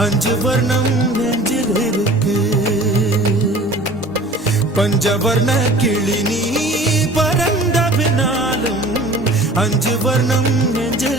அஞ்சு வர்ணம் நெஞ்சில் இருக்கு. பஞ்சவர்ண கிளி நீ பறந்த பின்னாலும் அஞ்சு வர்ணம் நெஞ்சில்